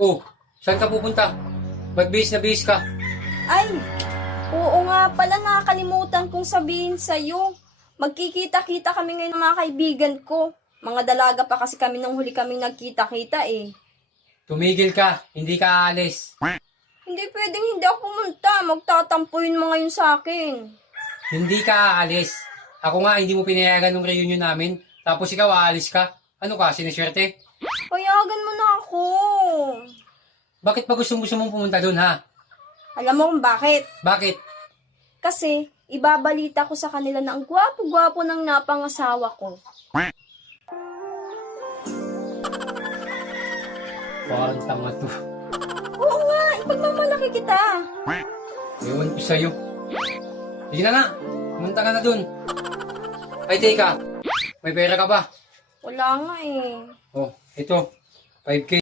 Oh, saan ka pupunta? Ba't bihis na bihis ka? Ay, oo nga pala, nakakalimutan kong sabihin sa'yo. Magkikita-kita kami ngayon ng mga kaibigan ko. Mga dalaga pa kasi kami nung huli kaming nagkita-kita eh. Tumigil ka, hindi ka aalis. Hindi pwedeng hindi ako pumunta. Magtatampo yun mga yun sa akin. Hindi ka aalis. Ako nga, hindi mo pinayagan ng reunion namin. Tapos ikaw aalis ka. Ano ka, siniswerte? Payagan mo na ako. Bakit pa gusto mong pumunta doon, ha? Alam mo kung bakit? Bakit? Kasi ibabalita ko sa kanila na ang gwapo-gwapo ng napangasawa ko. Parang tanga to. Oo nga, ipagmamalaki kita. Ewan ko sa'yo. Sige na nga, pumunta ka na doon. Ay, teka. May pera ka ba? Wala nga eh. Oh, ito. 5K.